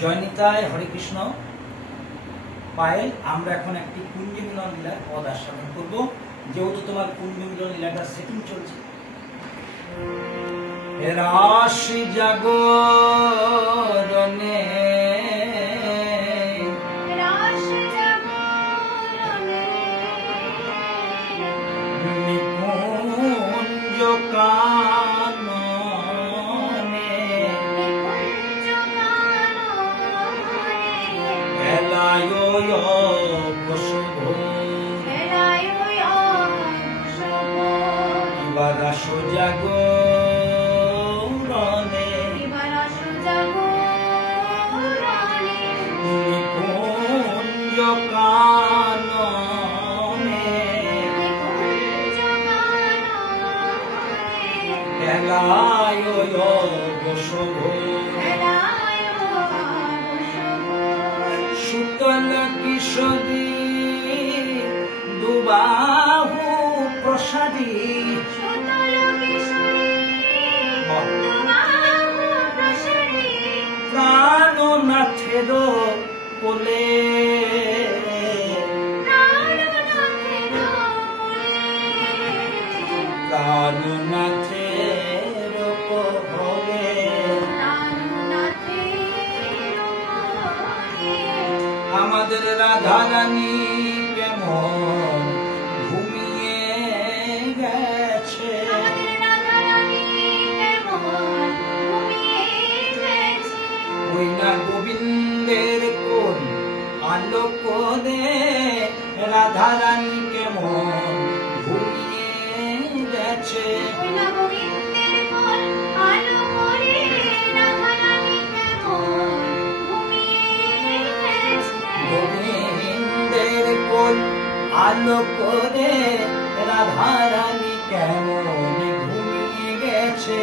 জয়নিতায় হরে কৃষ্ণ। পায়েল, আমরা এখন একটি কুঞ্জ মিলন লীলার পদ আস্বাদন করবো, যেহেতু তোমার কুঞ্জ মিলন লীলাটা সেটিং চলছে। রাশি জাগরণে নিকুঞ্জ কাননে এলায় বসব এবার আসো জাগরণে নিকুঞ্জ কাননে এলায় বসব সুতল কিশোরী দুবাহু প্রসাদী প্রাণনাথের কোলে প্রাণনাথের কোলে আমাদের রাধারানী কেমন ঘুমিয়ে গেছে, ওই না গোবিন্দের কোন আলো করে রাধারানী কেমন ঘুমিয়ে গেছে, গোবিন্দের কোন আলো করে রাধারানী কেমন ঘুমিয়ে গেছে।